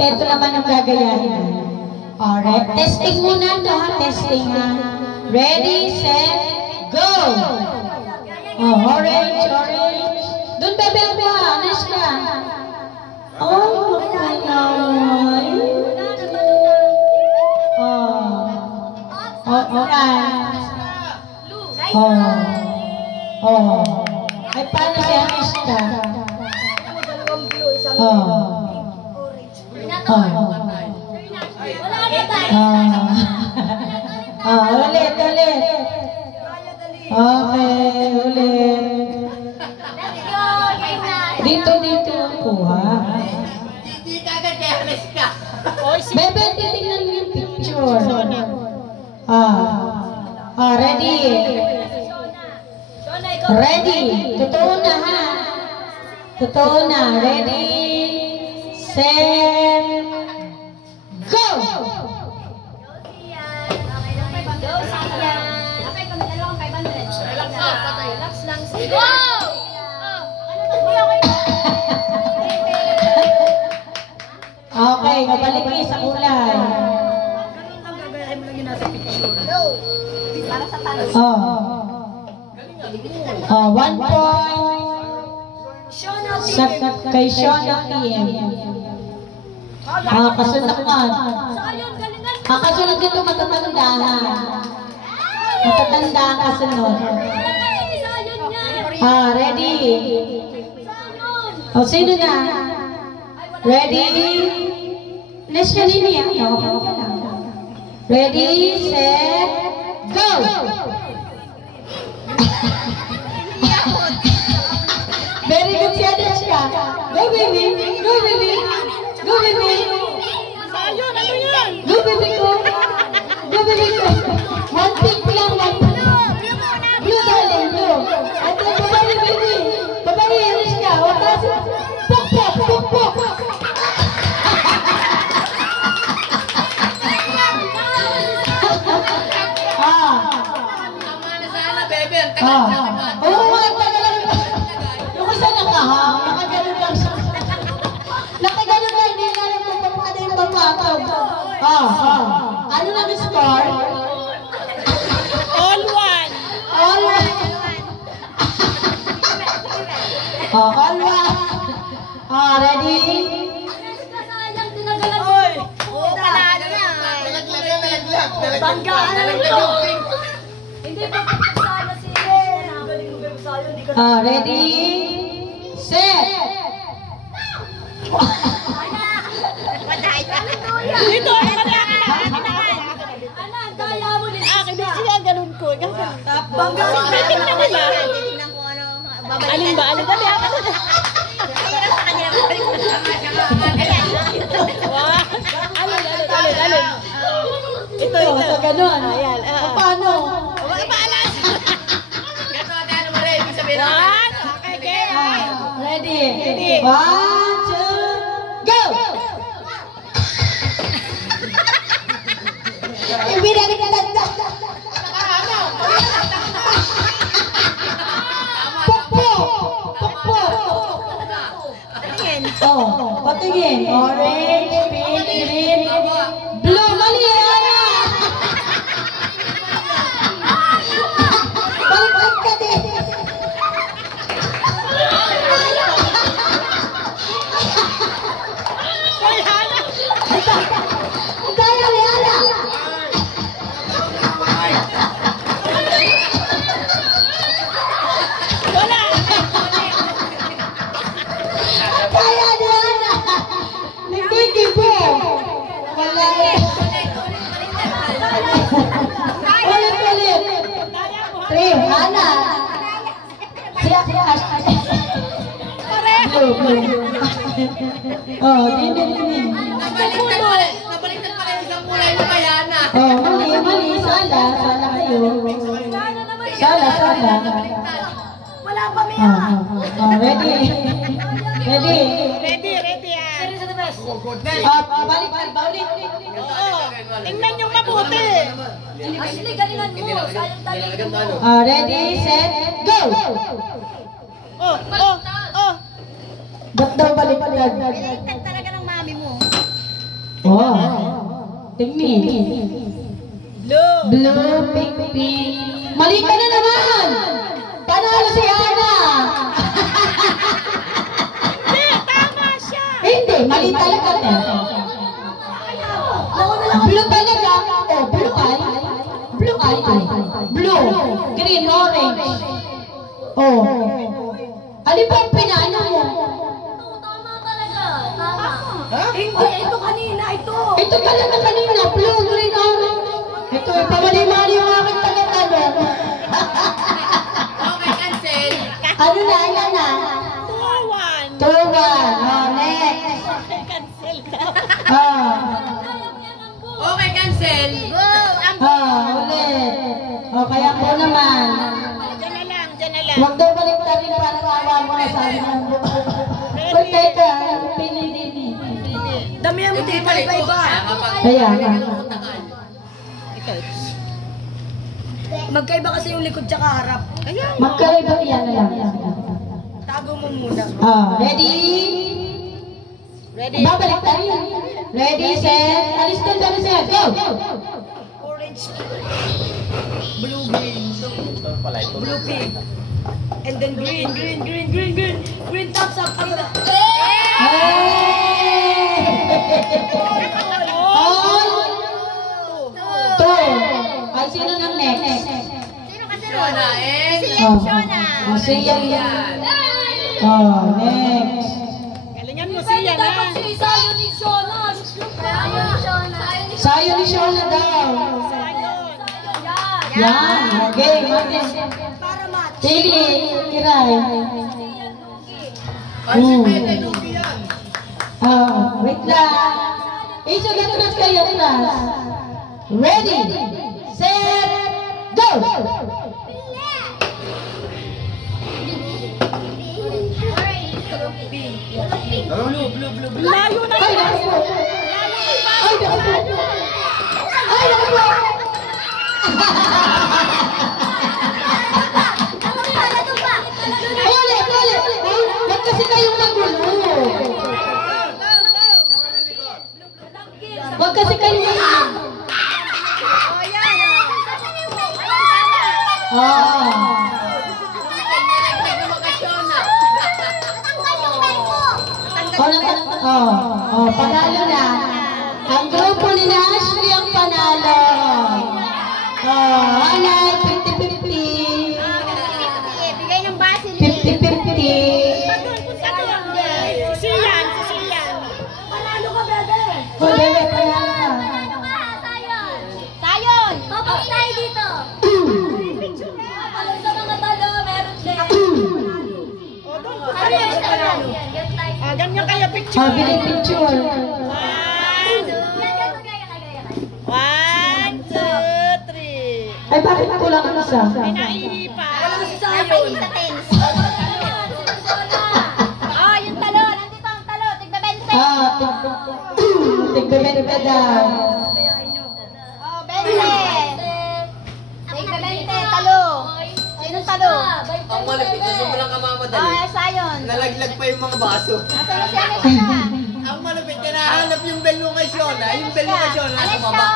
Ito naman ang gagayahin. Alright, testing muna to ha, testing ha. Ready, set, go! Oh, orange, orange. Doon bebe ko ha, anas ka. Oh, my God. Oh, orange. Oh. Ay, paano si Anishka? Ulit. Okay, ulit. Dito ako, ha? Hindi ka agad kaya Anishka. Bebe, titignan mo yung picture. Ready? Ready? Totoo na, ha? Totoo na. Ready? Set? Go! Okay, mabalik kayo sa kulay. One point kay Shona PM. Kasunod naman. Kasunod dito matatandahan. Matatandaan kasunod. Ready? Sino na? Ready? Next kanina yan. Ready, set, go! Very good si Anishka. Go baby, go baby, go baby. Sayon, ano yan? Go baby ko. Go baby ko. One pick lang, one pick. Blue darling, blue. At babae baby. Babae Anishka. Watas. Pok. Yung isa nakaganon lang siya. Nakaganon lang, hindi na lang kung paano yung papatog. Ano lang yung score? All one. All one. Ready? Panalo na. Banggaan na ito. Hindi pa pagkasala si Ready? Set! Dito, kaya mo din. Kaya ganun ko. Banggaan na ito. Alin ba? Alin. Ito. Sa ganun. Ayan. Paano? Ready? One, two, go! Patingin. Orange, pink, green, blue. Mali yan! Balik ka din! Kaya Liana! Wala! Kaya Liana! Nagkikibo! Wala ulit! Three, Hana! Siya! Blue. Din. Nabaliktad pa kayo sa kulay mo kaya na. Mali. Sala kayo. Sala. Wala pa miya. Ready? Balik ba ulit? Tingnan yung mabuti. Ashley, galingan mo. Sayang tayo. Ready, set, go! Oh. Ba't daw balik? Baliktad talaga ng mami mo. Oh. Tingin. Blue. Blue, pink, pink. Mali ka na naman! Panalo si Ana! Hindi, tama siya. Hindi, mali talaga. Blue talaga. Oh, blue eye. Blue eye. Blue. Green, orange. Oh. Alin ba ang pinano mo? Hindi, ito kanina, ito. Ito talaga kanina. Blue, green, orange. Ito, ipamali-mali yung aking taga-taga. Okay, cancel. Ano na, ano na? 2-1. 2-1. Oh, next. Cancel ka. Ah. Okay, cancel. Ulit. O, kaya po naman. Diyan na lang, diyan na lang. Huwag daw balik na rin para kawa mo na sabi ng buko. Kung teka, pinili. Damihan mo tayo iba-iba. Kaya, Magkaiba kasi yung likod tsaka harap. magkaiba yan na lang. Tago mo muna. Ready? Ready? Babalik na rin. Ready, set. Alis doon, dami set. Go! Orange. Blue, green. Blue, pink. And then green. Green tops up. Two. Ay, sino nang next? Shona, Siya yan. Next. Galingan mo siya na. Sayo ni Shona daw. Yan. Okay, Martin. Pili, Kiray. Wait lang. Isugat na kayo, class. Ready, set, go! Layo na Ay, yan. naku po. Ay, naku po. Ay, naku po. Ay, ulit. Ba't kasi kayong magulo? Huwag kasi kayong magulo. Panalo na. Ang grupo ni Ashley ang panalo. Alay, 50-50. Bigay ng base. 50-50. Sisiyan. Panalo ka, brother. Bebe, panalo ka. Sayon. Papas tayo dito. Sa mga talo, meron din. Ano yung panalo? Ganyan kaya picture. Bili picture. 1, 2, 3. Ay, bakit kulang ang isa? May naihipa. Walang si Sayon. Sa tens. Oh, yung talo. Nandito ang talo. Tigbe-20. Tigbe-20 daw. Oh, 20. Tigbe-20. Talo. Sinong talo? Ang malapit na sobrang kamamadali. Oh, Sayon. Nalaglag pa yung mga baso. Asa na siya? Asa na? Ang malapit ka nahanap yung bell mo kay Shona. Yung bell mo kay Shona. Alis Baba. ka.